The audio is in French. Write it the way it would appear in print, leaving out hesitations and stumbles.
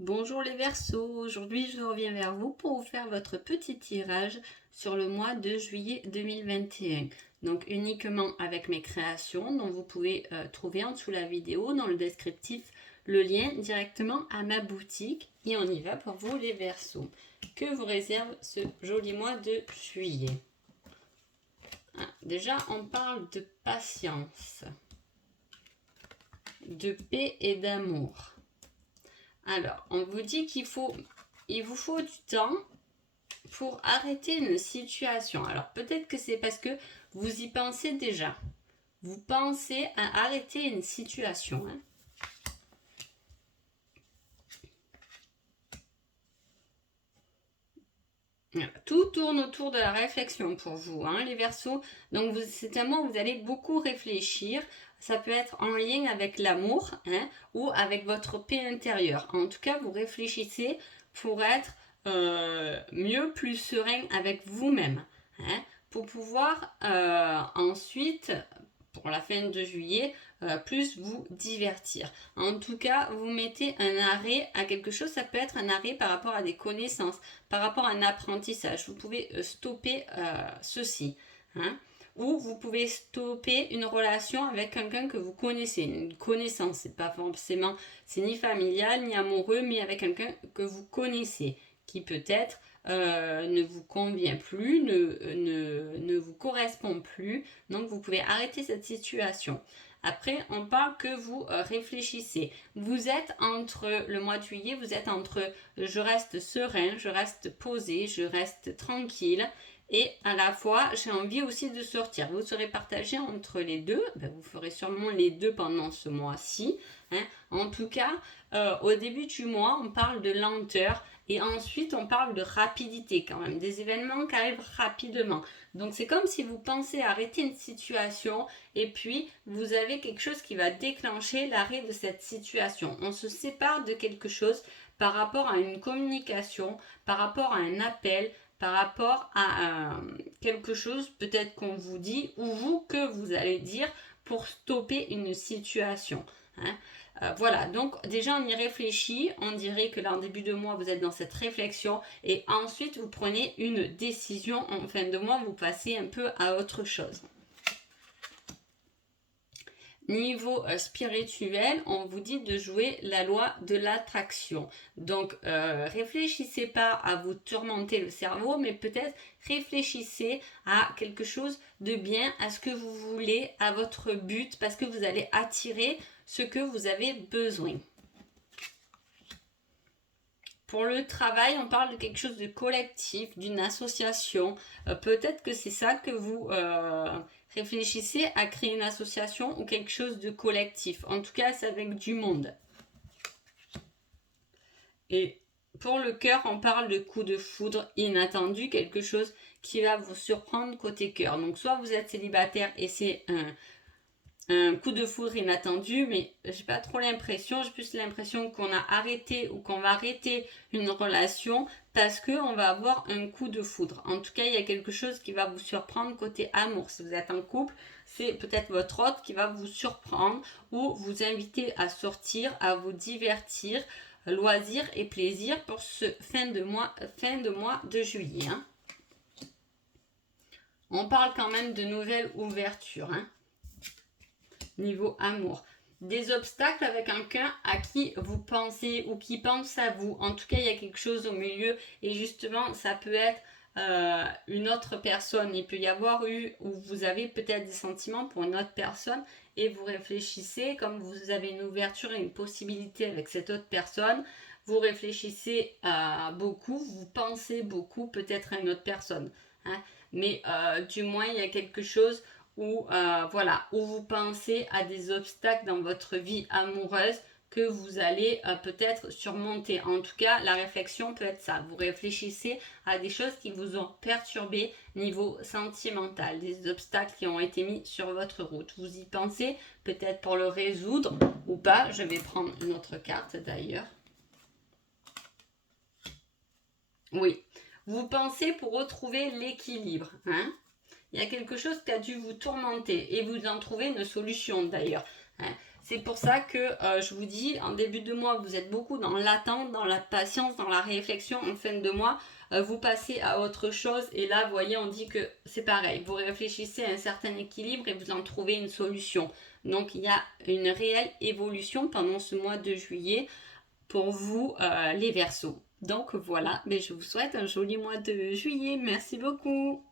Bonjour les Verseaux, aujourd'hui je reviens vers vous pour vous faire votre petit tirage sur le mois de juillet 2021. Donc uniquement avec mes créations, dont vous pouvez trouver en dessous la vidéo, dans le descriptif, le lien directement à ma boutique. Et on y va pour vous les Verseaux. Que vous réserve ce joli mois de juillet? Déjà on parle de patience, de paix et d'amour. Alors, on vous dit il vous faut du temps pour arrêter une situation. Alors, peut-être que c'est parce que vous y pensez déjà. Vous pensez à arrêter une situation. Voilà. Tout tourne autour de la réflexion pour vous, les Verseaux. Donc, c'est un mois où vous allez beaucoup réfléchir. Ça peut être en lien avec l'amour ou avec votre paix intérieure. En tout cas, vous réfléchissez pour être mieux, plus serein avec vous-même. Pour pouvoir ensuite, pour la fin de juillet, plus vous divertir. En tout cas, vous mettez un arrêt à quelque chose. Ça peut être un arrêt par rapport à des connaissances, par rapport à un apprentissage. Vous pouvez stopper ceci. Ou vous pouvez stopper une relation avec quelqu'un que vous connaissez. Une connaissance, c'est pas forcément, c'est ni familial ni amoureux, mais avec quelqu'un que vous connaissez, qui peut-être ne vous convient plus, ne vous correspond plus. Donc vous pouvez arrêter cette situation. Après, on parle que vous réfléchissez. Vous êtes entre le mois de juillet, vous êtes entre je reste serein, je reste posé, je reste tranquille. Et à la fois, j'ai envie aussi de sortir. Vous serez partagé entre les deux. Vous ferez sûrement les deux pendant ce mois-ci. En tout cas, au début du mois, on parle de lenteur. Et ensuite, on parle de rapidité quand même. Des événements qui arrivent rapidement. Donc, c'est comme si vous pensez arrêter une situation et puis vous avez quelque chose qui va déclencher l'arrêt de cette situation. On se sépare de quelque chose par rapport à une communication, par rapport à un appel, par rapport à quelque chose peut-être qu'on vous dit ou vous que vous allez dire pour stopper une situation. Voilà, donc déjà on y réfléchit, on dirait que là en début de mois vous êtes dans cette réflexion et ensuite vous prenez une décision, en fin de mois vous passez un peu à autre chose. Niveau spirituel, on vous dit de jouer la loi de l'attraction. Donc, réfléchissez pas à vous tourmenter le cerveau, mais peut-être réfléchissez à quelque chose de bien, à ce que vous voulez, à votre but, parce que vous allez attirer ce que vous avez besoin. Pour le travail, on parle de quelque chose de collectif, d'une association. Peut-être que c'est ça que vous réfléchissez à créer une association ou quelque chose de collectif. En tout cas, c'est avec du monde. Et pour le cœur, on parle de coup de foudre inattendu, quelque chose qui va vous surprendre côté cœur. Donc, soit vous êtes célibataire et c'est un coup de foudre inattendu, mais j'ai pas trop l'impression, j'ai plus l'impression qu'on a arrêté ou qu'on va arrêter une relation parce qu'on va avoir un coup de foudre. En tout cas, il y a quelque chose qui va vous surprendre côté amour. Si vous êtes en couple, c'est peut-être votre hôte qui va vous surprendre ou vous inviter à sortir, à vous divertir, loisirs et plaisir pour ce fin de mois de juillet. On parle quand même de nouvelles ouvertures. Niveau amour. Des obstacles avec quelqu'un à qui vous pensez ou qui pense à vous. En tout cas, il y a quelque chose au milieu et justement, ça peut être une autre personne. Il peut y avoir eu ou vous avez peut-être des sentiments pour une autre personne et vous réfléchissez, comme vous avez une ouverture et une possibilité avec cette autre personne, vous réfléchissez beaucoup, vous pensez beaucoup peut-être à une autre personne. Mais du moins, il y a quelque chose où vous pensez à des obstacles dans votre vie amoureuse que vous allez peut-être surmonter. En tout cas, la réflexion peut être ça. Vous réfléchissez à des choses qui vous ont perturbé niveau sentimental, des obstacles qui ont été mis sur votre route. Vous y pensez peut-être pour le résoudre ou pas. Je vais prendre une autre carte d'ailleurs. Oui, vous pensez pour retrouver l'équilibre. Il y a quelque chose qui a dû vous tourmenter et vous en trouvez une solution d'ailleurs. C'est pour ça que je vous dis, en début de mois, vous êtes beaucoup dans l'attente, dans la patience, dans la réflexion. En fin de mois, vous passez à autre chose. Et là, vous voyez, on dit que c'est pareil. Vous réfléchissez à un certain équilibre et vous en trouvez une solution. Donc, il y a une réelle évolution pendant ce mois de juillet pour vous, les Verseaux. Donc voilà, mais je vous souhaite un joli mois de juillet. Merci beaucoup.